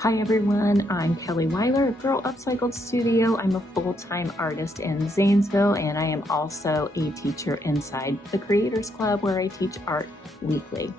Hi everyone, I'm Kelly Wiler of Girl Upcycled Studio. I'm a full-time artist in Zanesville, and I am also a teacher inside the Creators Club where I teach art weekly.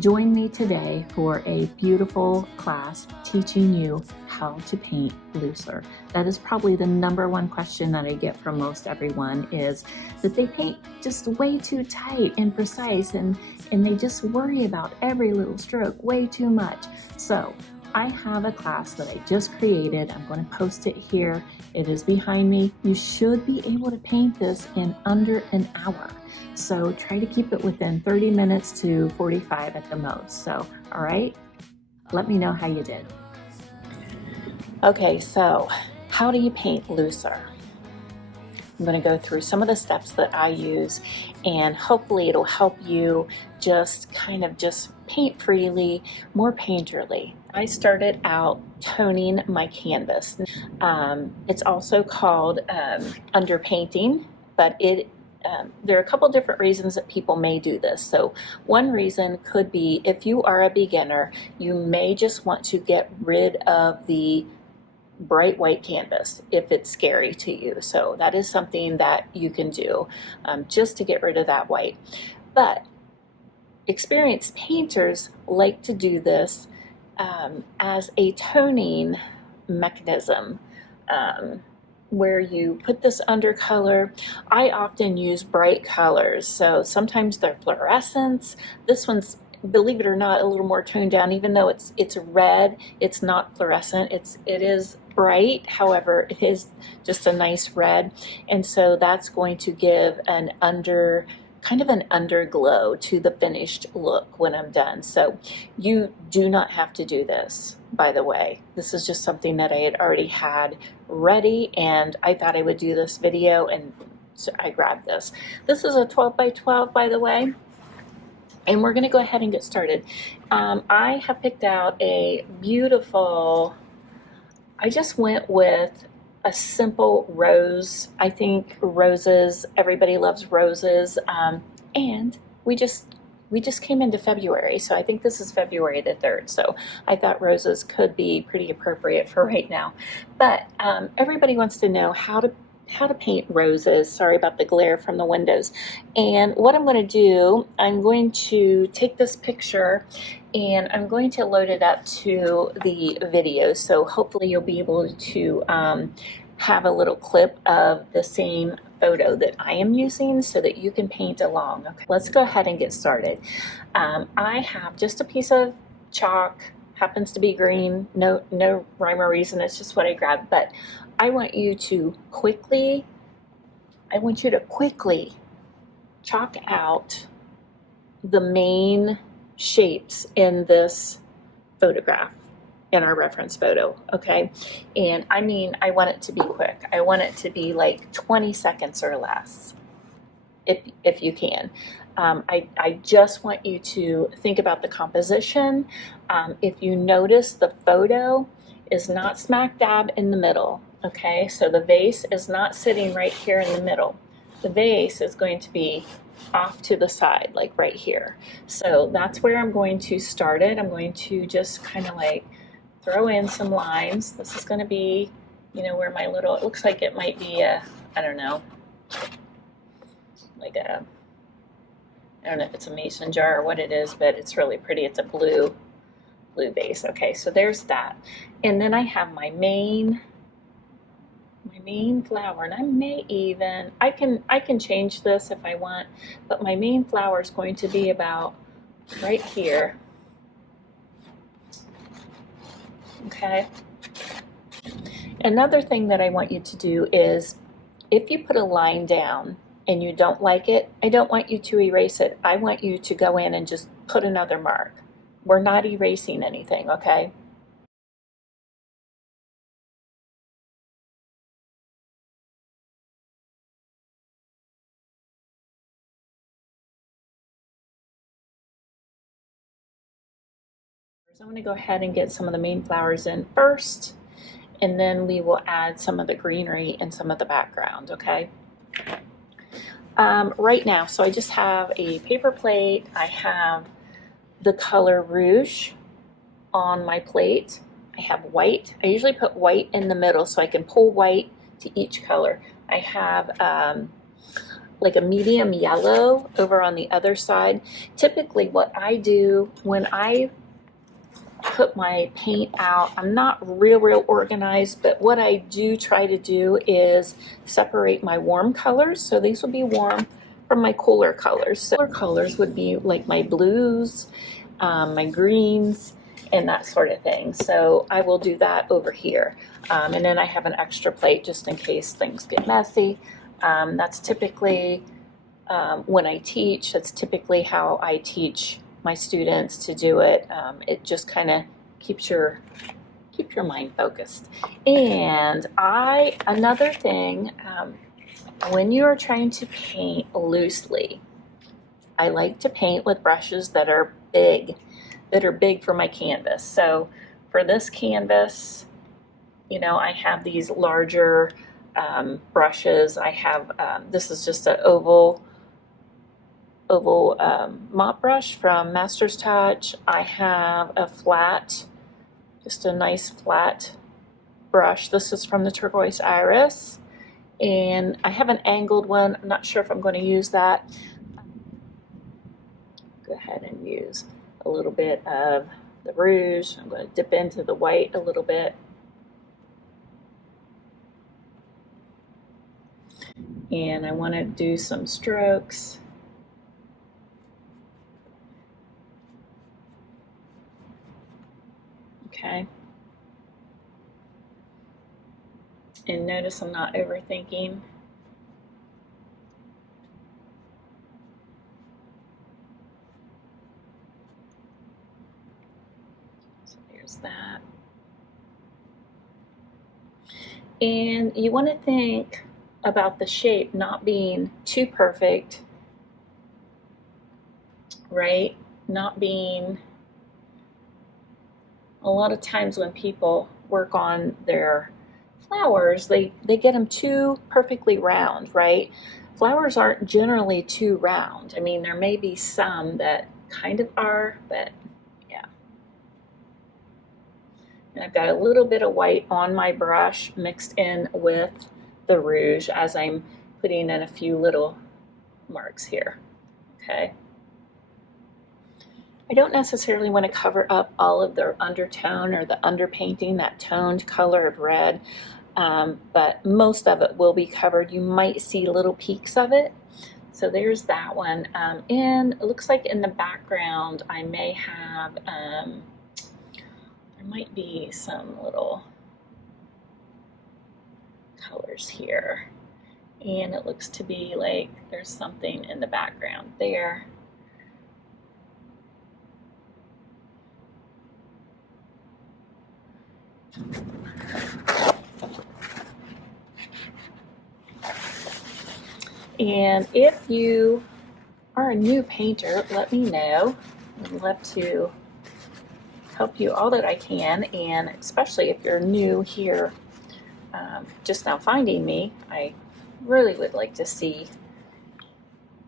Join me today for a beautiful class teaching you how to paint looser. That is probably the number one question that I get from most everyone, is that they paint just way too tight and precise, and they just worry about every little stroke way too much. So I have a class that I just created. I'm going to post it here. It is behind me. You should be able to paint this in under an hour. So try to keep it within 30 minutes to 45 at the most. So, all right, let me know how you did. Okay, so how do you paint looser? I'm going to go through some of the steps that I use, and hopefully it'll help you just paint freely, more painterly. I started out toning my canvas. It's also called underpainting, but there are a couple different reasons that people may do this. So one reason could be if you are a beginner, you may just want to get rid of the bright white canvas if it's scary to you. So that is something that you can do just to get rid of that white. But experienced painters like to do this as a toning mechanism, where you put this undercolor. I often use bright colors, so sometimes they're fluorescents. This one's, believe it or not, a little more toned down. Even though it's red, it's not fluorescent. It is bright, however, it is just a nice red, and so that's going to give an underglow to the finished look when I'm done. So you do not have to do this, by the way. This is just something that I had already had ready, and I thought I would do this video, and so I grabbed this. This is a 12 by 12, by the way. And we're going to go ahead and get started. I have picked out a beautiful, I just went with a simple rose. I think roses, everybody loves roses. And we just came into February, so I think this is February the 3rd. So I thought roses could be pretty appropriate for right now. But everybody wants to know how to paint roses. Sorry about the glare from the windows. And what I'm going to do, I'm going to take this picture and I'm going to load it up to the video. So hopefully you'll be able to have a little clip of the same photo that I am using so that you can paint along. Okay, let's go ahead and get started. I have just a piece of chalk, happens to be green, no rhyme or reason, it's just what I grabbed, but I want you to quickly chalk out the main shapes in this photograph, in our reference photo, okay? And I mean, I want it to be quick. I want it to be like 20 seconds or less, if you can. I just want you to think about the composition. If you notice, the photo is not smack dab in the middle, okay? So the vase is not sitting right here in the middle. The vase is going to be off to the side, like right here. So that's where I'm going to start it. I'm going to just kind of like throw in some lines. This is going to be, where my little, it looks like it might be a, I don't know if it's a mason jar or what it is, but it's really pretty. It's a blue vase. Okay, so there's that. And then I have my main flower, and I may even, I can change this if I want, but my main flower is going to be about right here. Okay. Another thing that I want you to do is, if you put a line down and you don't like it, I don't want you to erase it. I want you to go in and just put another mark. We're not erasing anything, okay? So I'm going to go ahead and get some of the main flowers in first, and then we will add some of the greenery and some of the background, okay? Right now, so I just have a paper plate. I have the color rouge on my plate, I have white. I usually put white in the middle so I can pull white to each color. I have like a medium yellow over on the other side. Typically what I do when I put my paint out, I'm not real organized, but what I do try to do is separate my warm colors. So these will be warm from my cooler colors. So cooler colors would be like my blues, my greens, and that sort of thing. So I will do that over here. And then I have an extra plate just in case things get messy. That's typically when I teach, that's typically how I teach my students to do it. It just kind of keeps your mind focused. And another thing, when you are trying to paint loosely, I like to paint with brushes that are big for my canvas. So for this canvas, you know, I have these larger brushes. I have, this is just an oval mop brush from Master's Touch. I have a flat, just a nice flat brush. This is from the Turquoise Iris. And I have an angled one. I'm not sure if I'm going to use that. Go ahead and use a little bit of the rouge. I'm going to dip into the white a little bit. And I want to do some strokes. Okay. And notice I'm not overthinking. So there's that. And you want to think about the shape not being too perfect, right? Not being, a lot of times when people work on their flowers, they get them too perfectly round, right? Flowers aren't generally too round. I mean, there may be some that kind of are, but yeah. And I've got a little bit of white on my brush mixed in with the rouge as I'm putting in a few little marks here, okay? I don't necessarily want to cover up all of the undertone or the underpainting, that toned color of red, but most of it will be covered. You might see little peaks of it. So there's that one. And it looks like in the background I may have, there might be some little colors here. And it looks to be like there's something in the background there. And if you are a new painter, let me know. I'd love to help you all that I can, and especially if you're new here, just now finding me, I really would like to see,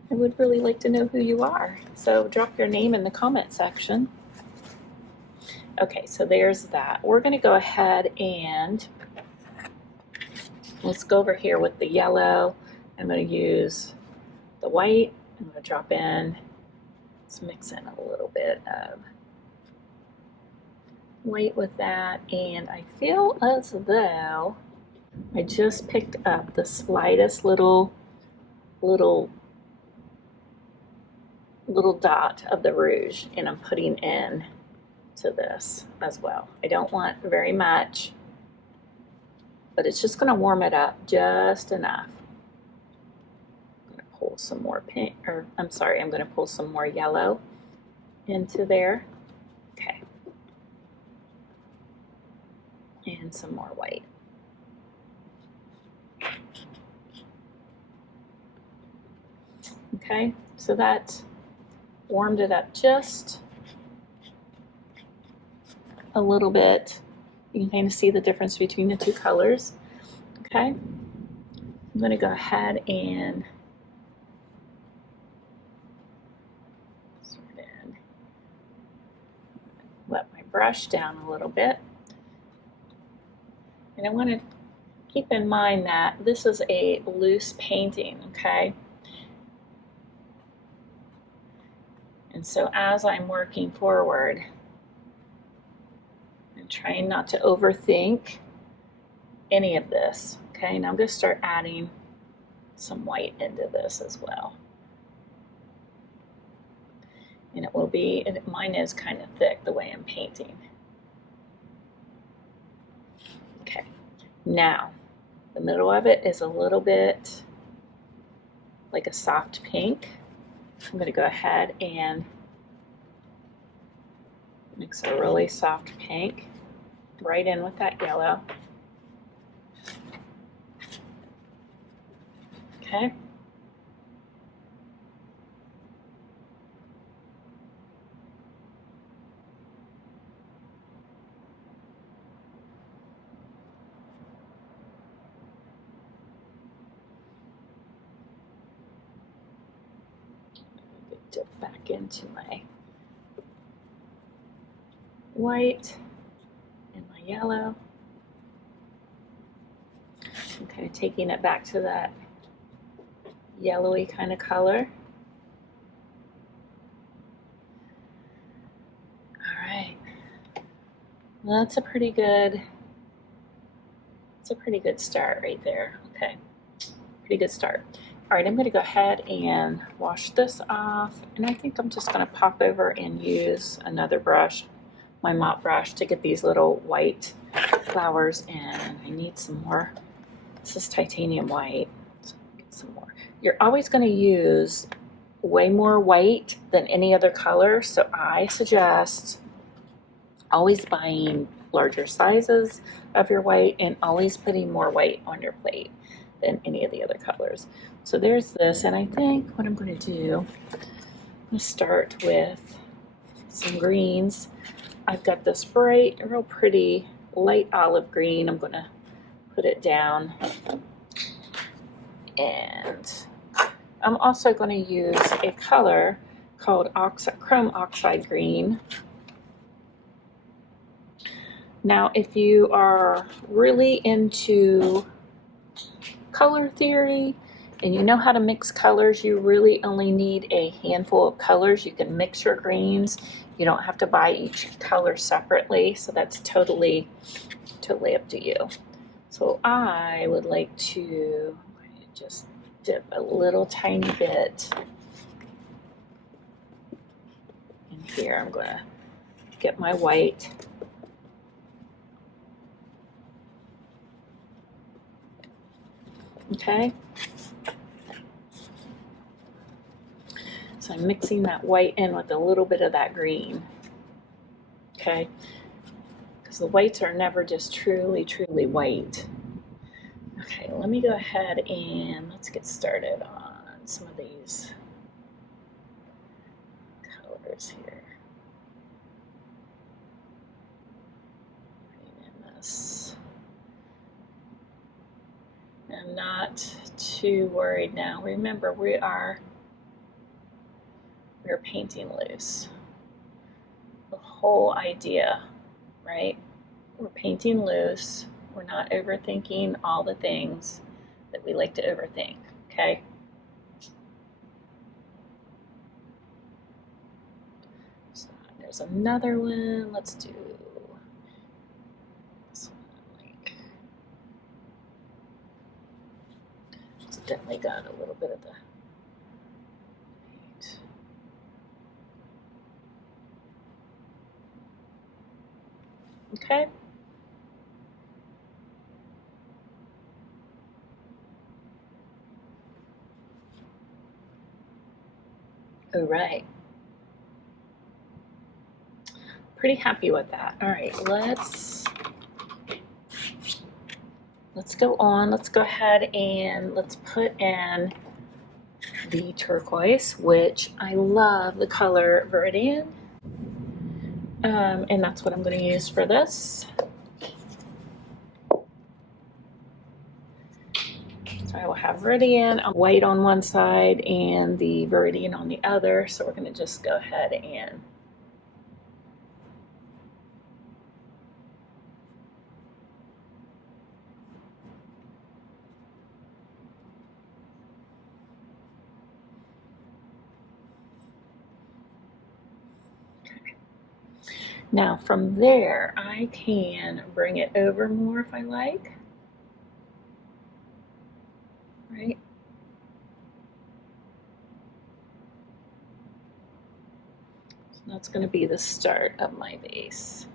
I would really like to know who you are. So drop your name in the comment section. Okay, so there's that. We're going to go ahead and let's go over here with the yellow. I'm going to use the white. I'm going to drop in, let's mix in a little bit of white with that. And I feel as though I just picked up the slightest little dot of the rouge, and I'm putting in to this as well. I don't want very much, but it's just going to warm it up just enough. I'm going to pull some more pink, or I'm sorry, I'm going to pull some more yellow into there. Okay. And some more white. Okay, so that warmed it up just a little bit. You can kind of see the difference between the two colors. Okay, I'm going to go ahead and sort of wet my brush down a little bit. And I want to keep in mind that this is a loose painting, okay? And so as I'm working forward, I'm trying not to overthink any of this, okay? And I'm going to start adding some white into this as well. And it will be, mine is kind of thick the way I'm painting. Okay, now the middle of it is a little bit like a soft pink. I'm going to go ahead and mix a really soft pink right in with that yellow. Okay. Dip back into my white and my yellow. Okay, taking it back to that yellowy kind of color. All right, well, that's a pretty good start right there. Okay, pretty good start. All right, I'm going to go ahead and wash this off, and I think I'm just going to pop over and use another brush, my mop brush, to get these little white flowers in. I need some more. This is titanium white, so get some more. You're always going to use way more white than any other color, so I suggest always buying larger sizes of your white and always putting more white on your plate than any of the other colors. So there's this, and I think what I'm going to do, I'm going to start with some greens. I've got this bright, real pretty light olive green. I'm going to put it down, and I'm also going to use a color called chrome oxide green. Now, if you are really into color theory and you know how to mix colors, you really only need a handful of colors. You can mix your greens. You don't have to buy each color separately, so that's totally up to you. So I would like to just dip a little tiny bit in here. I'm going to get my white. Okay. So I'm mixing that white in with a little bit of that green. Okay. Because the whites are never just truly white. Okay, let me go ahead and let's get started on some of these colors here. Putting in this. I'm not too worried now. Remember, we're painting loose. The whole idea, right? We're painting loose. We're not overthinking all the things that we like to overthink, okay? So there's another one. Let's do this one. It's definitely got a little bit of the paint. Okay. All right. Pretty happy with that. All right, let's go on. Let's go ahead and let's put in the turquoise, which I love the color Viridian. And that's what I'm going to use for this. So I will have Viridian white on one side and the Viridian on the other. So we're going to just go ahead and Now from there, I can bring it over more if I like, right? So that's going to be the start of my vase.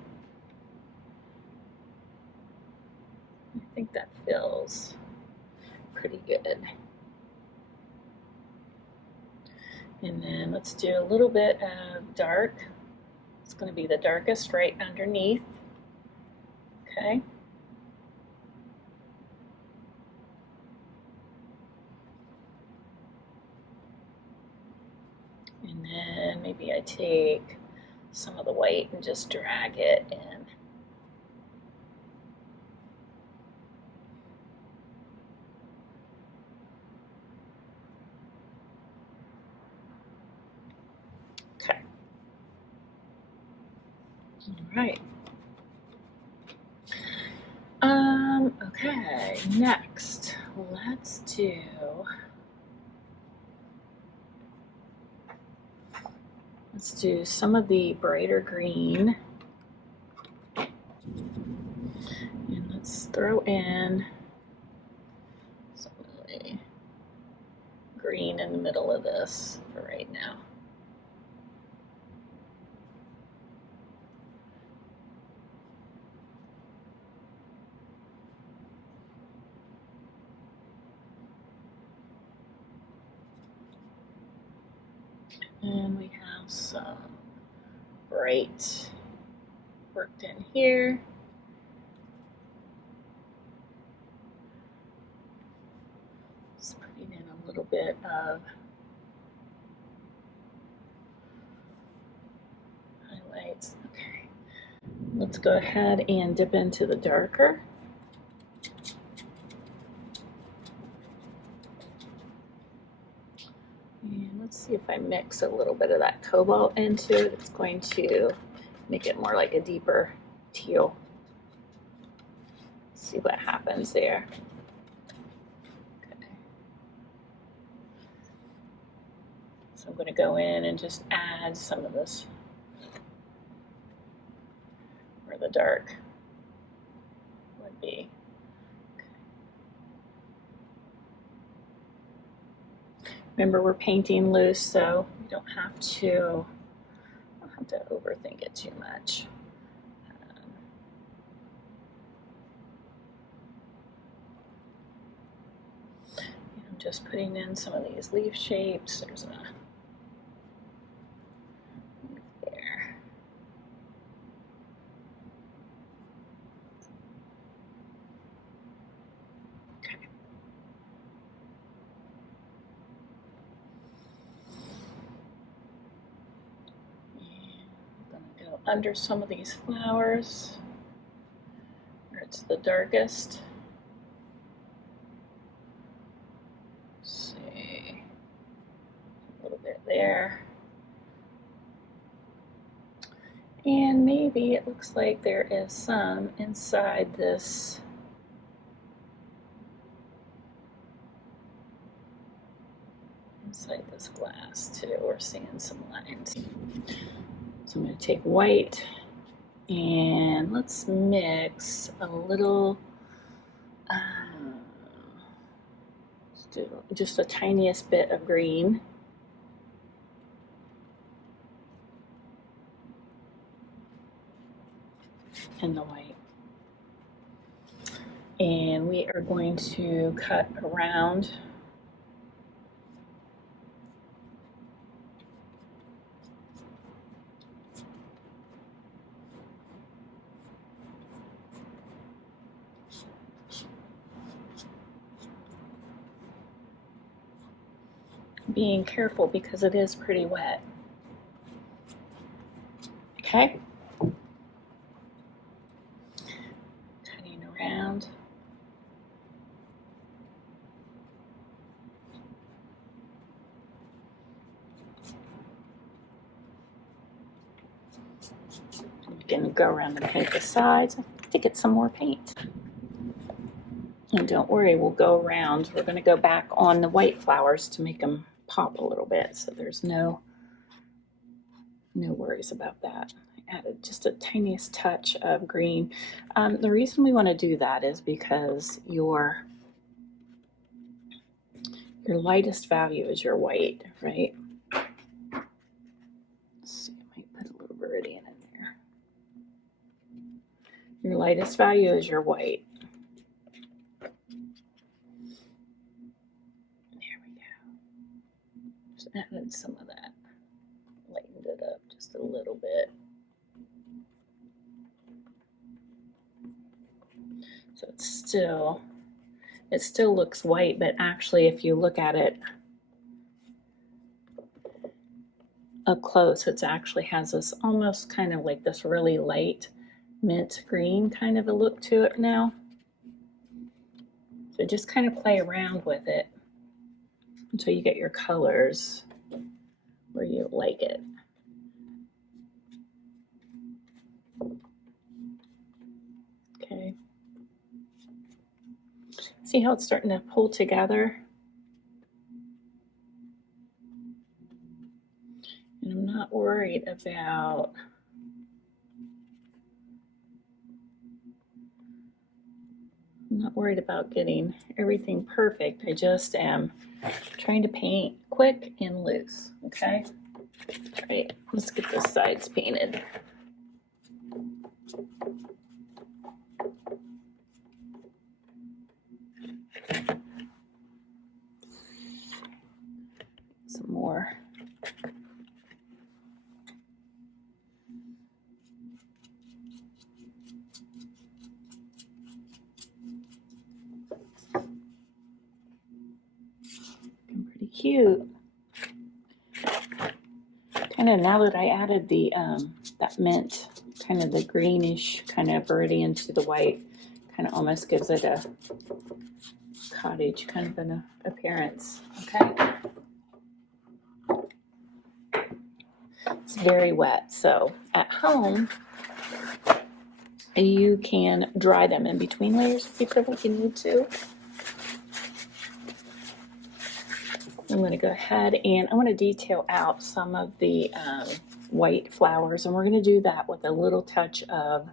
I think that feels pretty good. And then let's do a little bit of dark. It's going to be the darkest right underneath. Okay. And then maybe I take some of the white and just drag it in. Okay. All right. Okay, next, let's do some of the brighter green. And let's throw in some of the green in the middle of this for right now. And we have some bright worked in here. Just putting in a little bit of highlights. Okay, let's go ahead and dip into the darker. And let's see if I mix a little bit of that cobalt into it. It's going to make it more like a deeper teal. See what happens there. Okay. So I'm going to go in and just add some of this where the dark would be. Okay. Remember, we're painting loose, so you don't have to overthink it too much. I'm just putting in some of these leaf shapes. There's a there. Okay. And I'm going to go under some of these flowers where it's the darkest. There. And maybe it looks like there is some inside this glass too. We're seeing some lines. So I'm going to take white and let's mix a little, let's do just the tiniest bit of green. And the white. And we are going to cut around being careful because it is pretty wet. Okay. Cutting around. I'm going to go around and paint the sides to get some more paint. And don't worry, we'll go around. We're going to go back on the white flowers to make them pop a little bit so there's no no worries about that. I added just a tiniest touch of green. The reason we want to do that is because your lightest value is your white, right? Let's see, I might put a little viridian in there. Your lightest value is your white. There we go. Just added some of that. Lightened it up just a little bit. So it still looks white, but actually if you look at it up close, it actually has this almost kind of like this really light mint green kind of a look to it now. So just kind of play around with it until you get your colors where you like it. Okay. See how it's starting to pull together? And I'm not worried about getting everything perfect. I just am trying to paint quick and loose, okay? All right, let's get the sides painted. Some more. Looking pretty cute. Kind of now that I added the that mint, kind of the greenish kind of viridian to the white, kind of almost gives it a cottage kind of an appearance. Okay. It's very wet, so at home you can dry them in between layers if you feel like you need to. I'm going to go ahead and I want to detail out some of the white flowers, and we're going to do that with a little touch of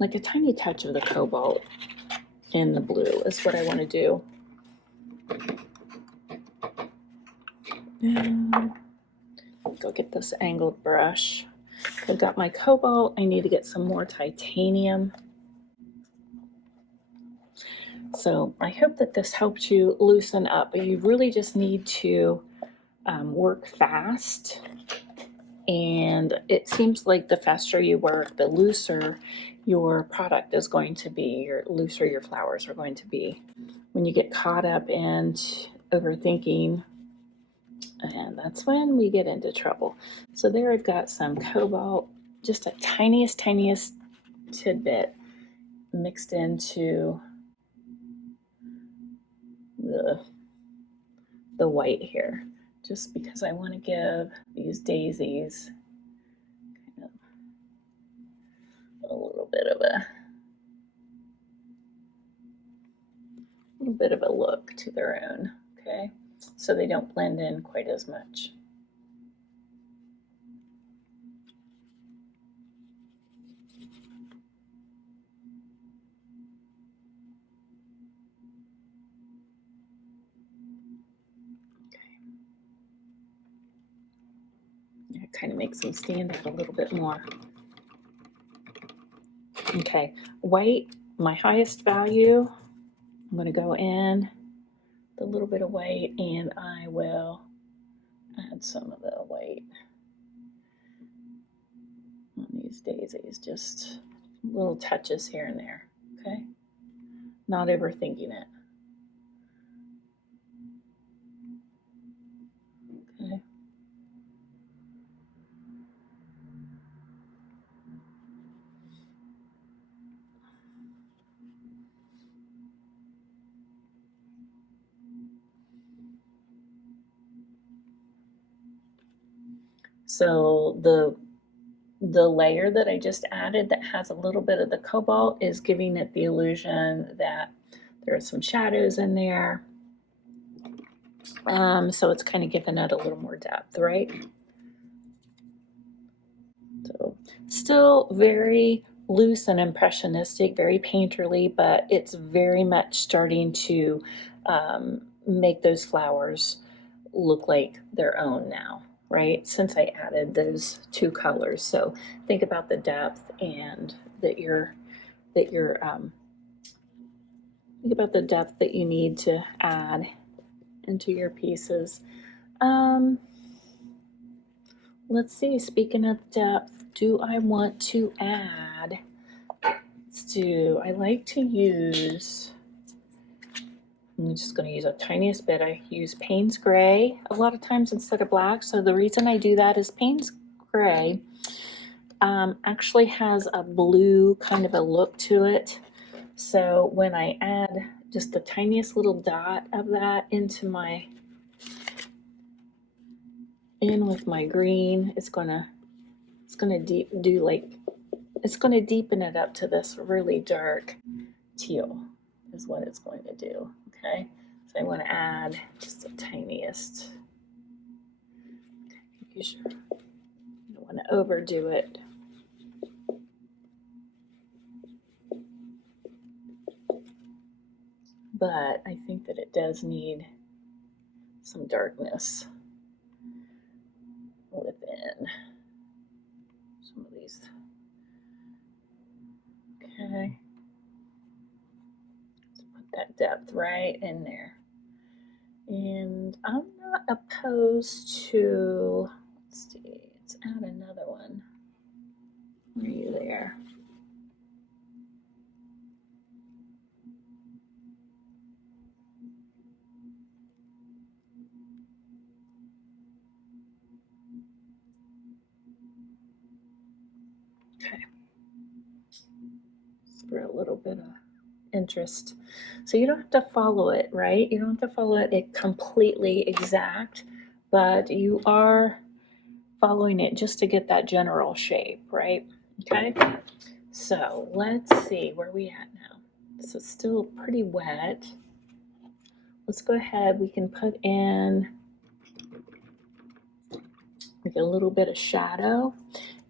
like a tiny touch of the cobalt in the blue is what I want to do. And go get this angled brush. I've got my cobalt. I need to get some more titanium. So I hope that this helped you loosen up, but you really just need to work fast. And it seems like the faster you work, the looser your product is going to be, or looser your flowers are going to be. When you get caught up in overthinking, and that's when we get into trouble. So there I've got some cobalt, just a tiniest tidbit mixed into the white here, just because I want to give these daisies kind of a little bit of a look to their own, okay? So they don't blend in quite as much. It kind of makes them stand out a little bit more. Okay, white, my highest value. I'm going to go in with a little bit of white, and I will add some of the white on these daisies, just little touches here and there, okay? Not overthinking it. Okay. So the layer that I just added that has a little bit of the cobalt is giving it the illusion that there are some shadows in there. So it's kind of giving it a little more depth, right? Still very loose and impressionistic, very painterly, but it's very much starting to make those flowers look like their own now, right? Since I added those two colors. So think about the depth and that you're think about the depth that you need to add into your pieces. Let's see, speaking of depth, do I want to add, I like to use, I'm just going to use a tiniest bit. I use Payne's Gray a lot of times instead of black. So the reason I do that is Payne's Gray actually has a blue kind of a look to it. So when I add just the tiniest little dot of that into with my green, it's gonna deepen it up to this really dark teal is what it's going to do. Okay, so I want to add just the tiniest. You don't want to overdo it. But I think that it does need some darkness within some of these. Okay, so put that depth right in there. And I'm not opposed to, let's see, let's add another one. Are you there? Okay. For a little bit of interest. So you don't have to follow it, right? You don't have to follow it completely exact, but you are following it just to get that general shape, right? Okay. So let's see where we at now. This is still pretty wet. Let's go ahead. We can put in like a little bit of shadow.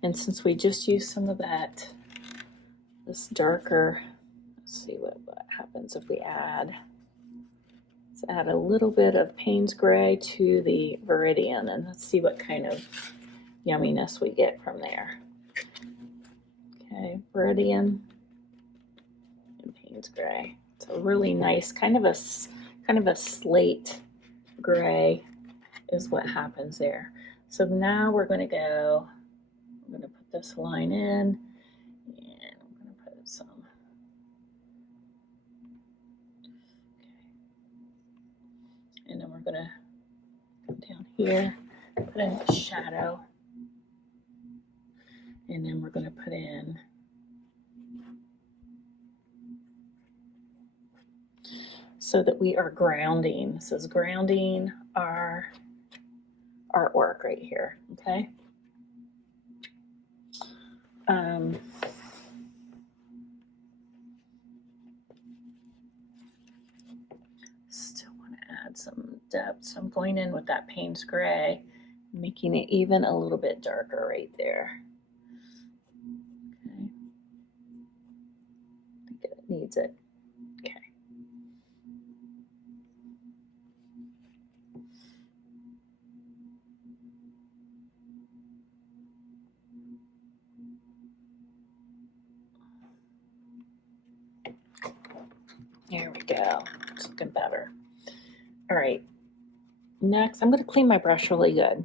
And since we just used some of that, this darker, let's see what happens if we add, let's add a little bit of Payne's Gray to the Viridian, and let's see what kind of yumminess we get from there. Okay, Viridian and Payne's Gray. It's a really nice kind of a slate gray is what happens there. So now we're going to put this line in, and I'm going to put some. Okay. And then we're going to come down here, put in the shadow, and then we're going to put in so that we are grounding. This is grounding our artwork right here, okay? Still want to add some depth, so I'm going in with that Payne's Gray, making it even a little bit darker right there. Okay, I think it needs it. Okay. There we go. It's looking better. All right. Next, I'm going to clean my brush really good.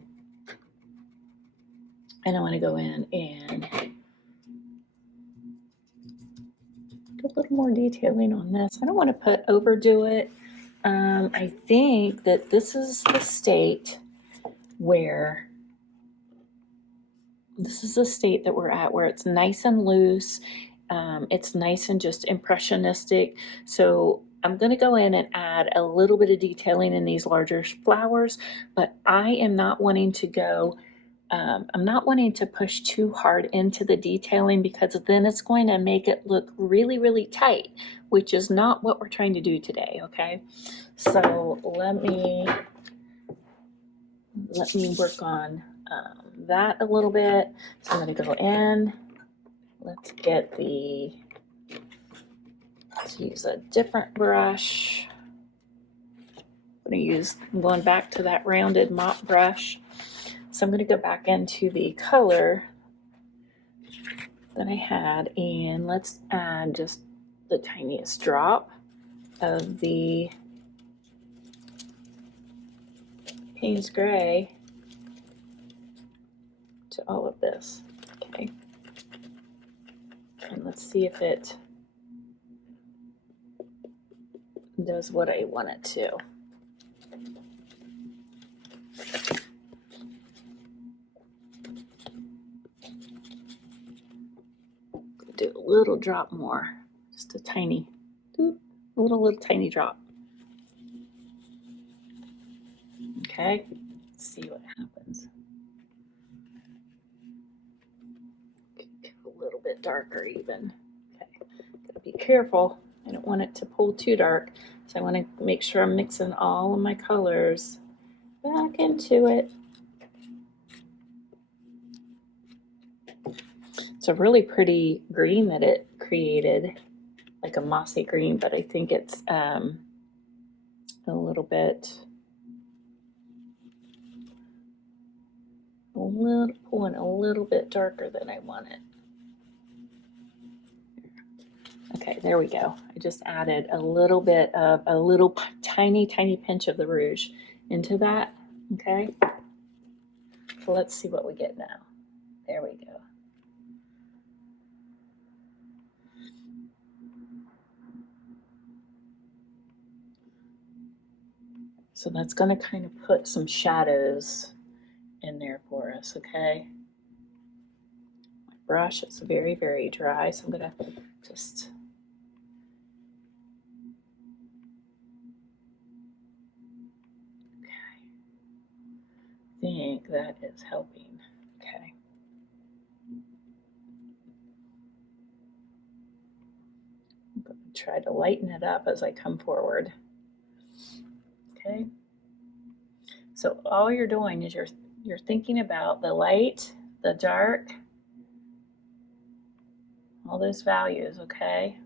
And I want to go in and do a little more detailing on this. I don't want to overdo it. I think that this is the state where we're at, where it's nice and loose. It's nice and just impressionistic. So I'm going to go in and add a little bit of detailing in these larger flowers, but I am not wanting to go, I'm not wanting to push too hard into the detailing, because then it's going to make it look really, really tight, which is not what we're trying to do today, okay? So let me work on that a little bit. So I'm going to go in. Let's use a different brush. I'm going back to that rounded mop brush. So I'm going to go back into the color that I had, and let's add just the tiniest drop of the Payne's Gray to all of this. Okay. And let's see if it does what I want it to. Do a little drop more, just a tiny, little tiny drop. Okay, let's see what happens. A little bit darker even. Okay, gotta be careful. I don't want it to pull too dark, so I want to make sure I'm mixing all of my colors back into it. It's a really pretty green that it created, like a mossy green, but I think it's a little bit, pulling a little bit darker than I want it. Okay, there we go. I just added a little tiny pinch of the rouge into that. Okay, so let's see what we get now. There we go. So that's going to kind of put some shadows in there for us, okay? My brush is very, very dry, so I'm going to just think that is helping. Okay. I'm going to try to lighten it up as I come forward. Okay. So all you're doing is you're thinking about the light, the dark, all those values, okay?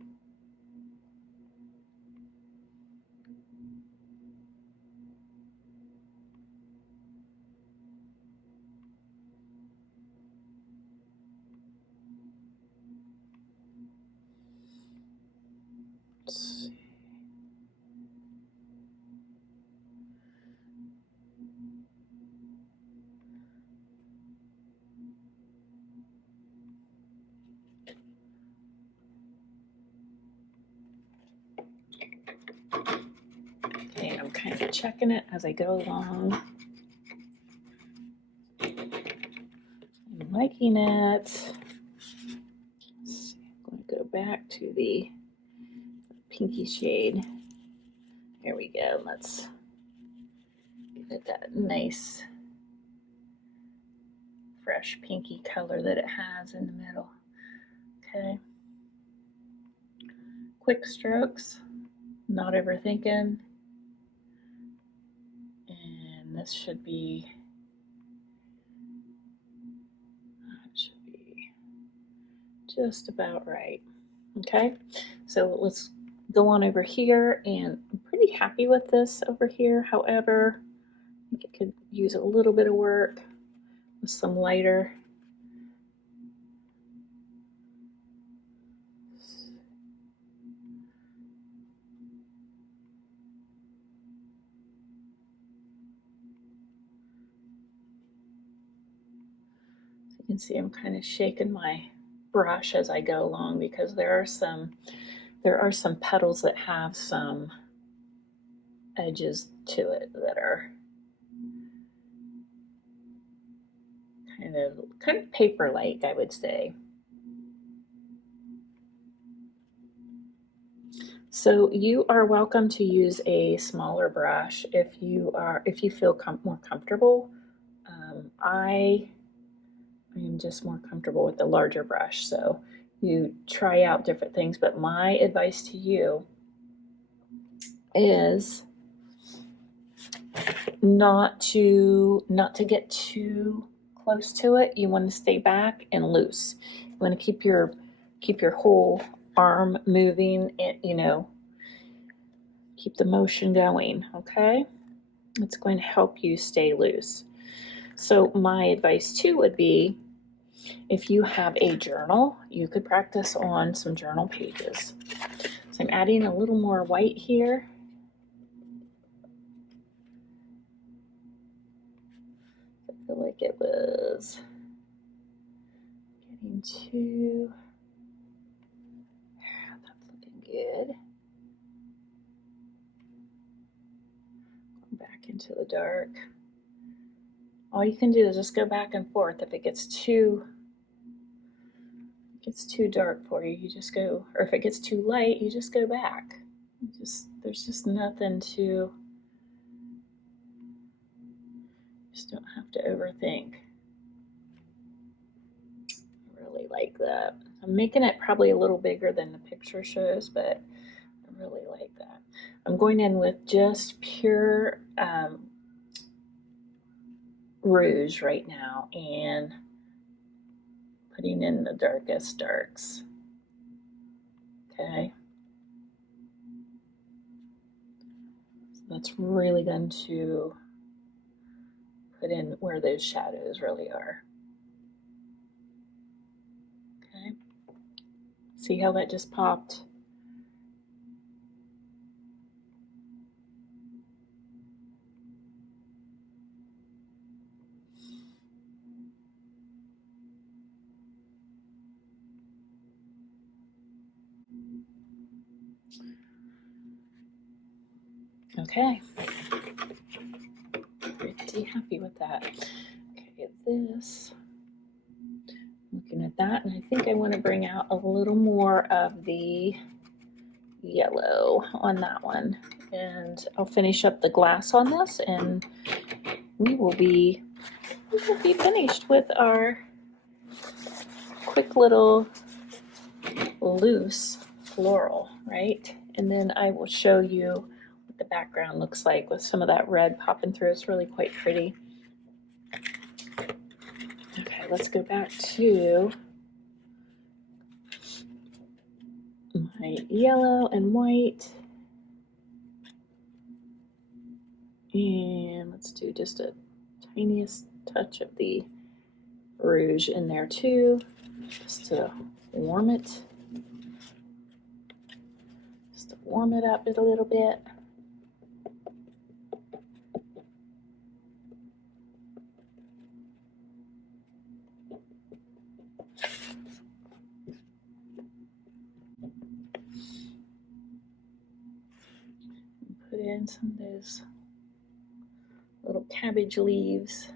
Let's see. Okay, I'm kind of checking it as I go along. I'm liking it. Let's see, I'm going to go back to the pinky shade. There we go. Let's give it that nice fresh pinky color that it has in the middle. Okay. Quick strokes, not overthinking. And this should be just about right. Okay, so let's go on over here, and I'm pretty happy with this over here. However, I think it could use a little bit of work with some lighter. So you can see I'm kind of shaking my brush as I go along, because there are some petals that have some edges to it that are kind of paper-like, I would say. So you are welcome to use a smaller brush if you feel more comfortable. I am just more comfortable with the larger brush, so you try out different things, but my advice to you is not to get too close to it, you want to stay back and loose. You want to keep your whole arm moving, and keep the motion going, okay? It's going to help you stay loose. So my advice too would be, if you have a journal, you could practice on some journal pages. So I'm adding a little more white here. I feel like it was getting too, that's looking good. Back into the dark. All you can do is just go back and forth. If it gets too dark for you, you just go, or if it gets too light, you just go back. There's just nothing to, just don't have to overthink. I really like that. I'm making it probably a little bigger than the picture shows, but I really like that. I'm going in with just pure rouge right now and putting in the darkest darks. Okay. So that's really going to put in where those shadows really are. Okay. See how that just popped? Okay. Pretty happy with that. Okay, this, looking at that, and I think I want to bring out a little more of the yellow on that one. And I'll finish up the glass on this, and we will be finished with our quick little loose floral, right? And then I will show you what the background looks like with some of that red popping through. It's really quite pretty. Okay, let's go back to my yellow and white. And let's do just a tiniest touch of the rouge in there too, just to warm it. Just to warm it up a little bit. Put in some of those little cabbage leaves.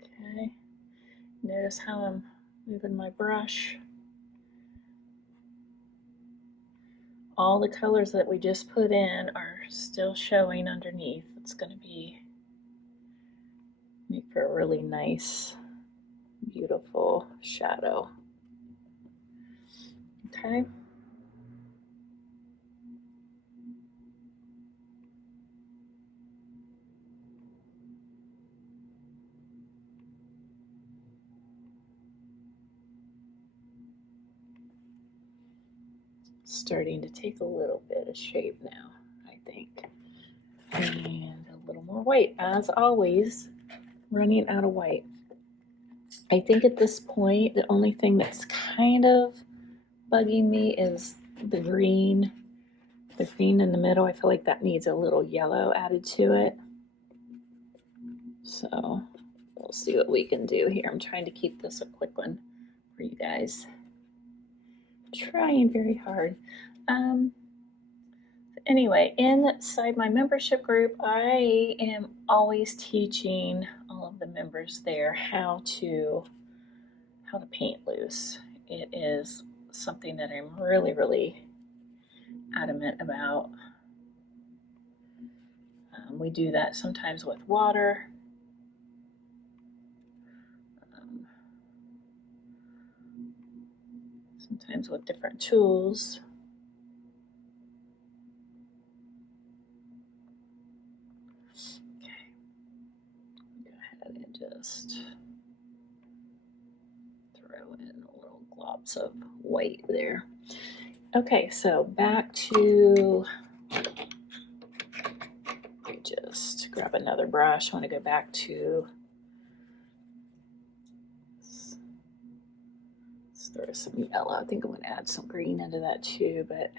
Okay, notice how I'm moving my brush. All the colors that we just put in are still showing underneath. It's going to make for a really nice, beautiful shadow. Okay. Starting to take a little bit of shape now, I think. And a little more white, as always, running out of white. I think at this point, the only thing that's kind of bugging me is the green. The green in the middle, I feel like that needs a little yellow added to it. So we'll see what we can do here. I'm trying to keep this a quick one for you guys. Trying very hard. Anyway, inside my membership group, I am always teaching all of the members there how to paint loose. It is something that I'm really, really adamant about. We do that sometimes with water. Sometimes with different tools. Okay, go ahead just throw in little globs of white there. Okay, so back to, just grab another brush. I want to go back to, let's throw some yellow. I think I'm going to add some green into that too, but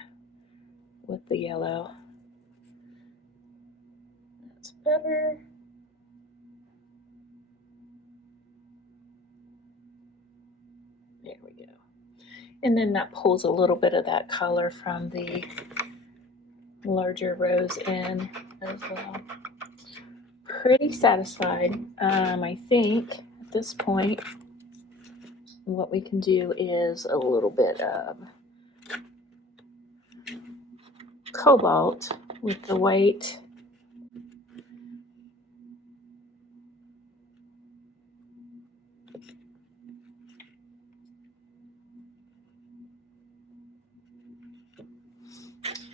with the yellow, that's better. There we go. And then that pulls a little bit of that color from the larger rose in as well. Pretty satisfied. I think at this point what we can do is a little bit of cobalt with the white.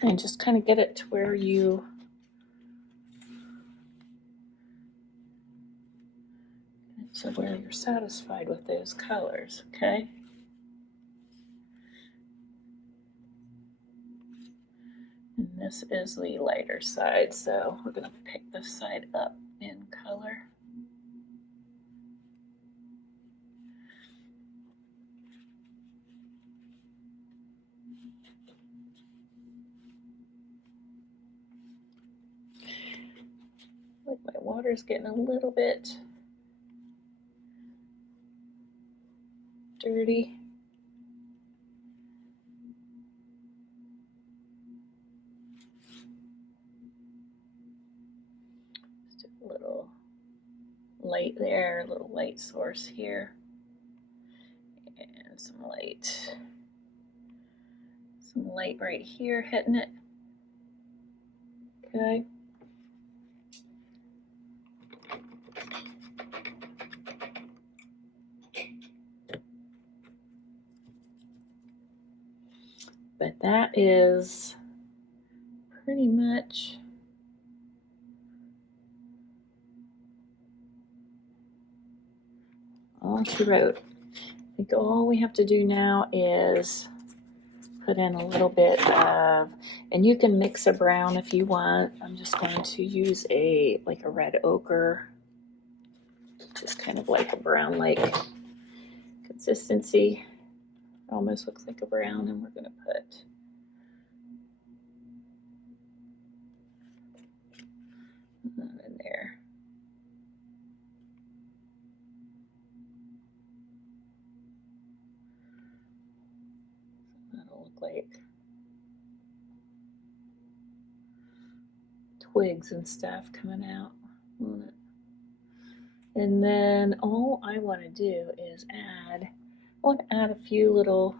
And just kind of get it to where you're satisfied with those colors, okay? And this is the lighter side, so we're going to pick this side up in color. Like my water's getting a little bit dirty. Just a little light there, a little light source here, and some light right here hitting it. Okay. But that is pretty much all she wrote. I think all we have to do now is put in a little bit of, and you can mix a brown if you want. I'm just going to use like a red ochre, just kind of like a brown-like consistency. It almost looks like a brown, and we're going to put that in there. That'll look like twigs and stuff coming out on it. And then all I want to do is add a few little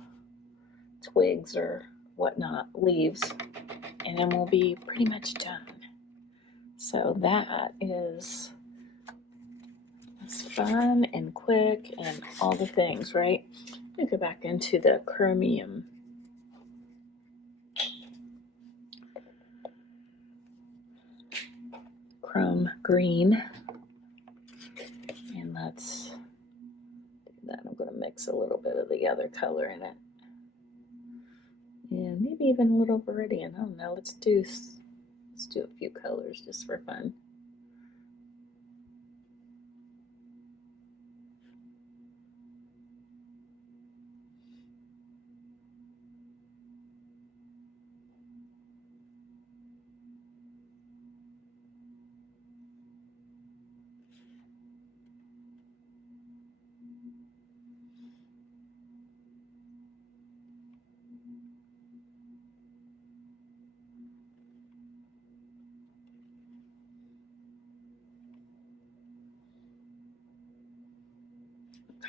twigs or whatnot, leaves, and then we'll be pretty much done. So that is fun and quick and all the things, right? Let me go back into the chromium. Chrome green. And let's do that. I'm going to mix a little bit of the other color in it. And maybe even a little viridian. I don't know. Let's do a few colors just for fun.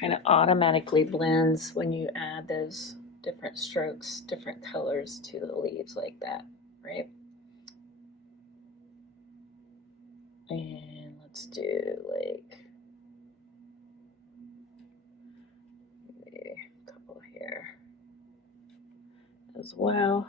Kind of automatically blends when you add those different strokes, different colors to the leaves like that, right? And let's do like maybe a couple here as well.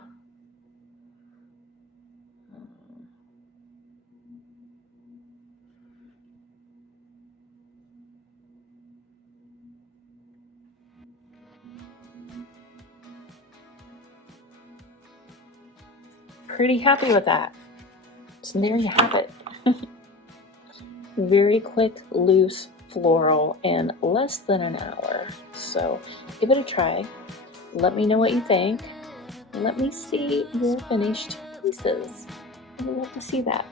pretty happy with that. So there you have it. Very quick, loose floral in less than an hour. So give it a try. Let me know what you think. Let me see your finished pieces. I would love to see that.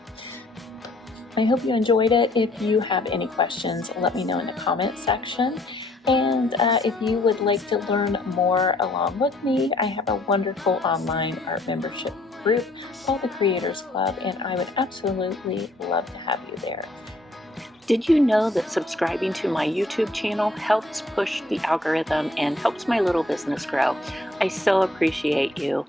I hope you enjoyed it. If you have any questions, let me know in the comment section. And if you would like to learn more along with me, I have a wonderful online art membership group called the Creators Club, and I would absolutely love to have you there. Did you know that subscribing to my YouTube channel helps push the algorithm and helps my little business grow? I so appreciate you.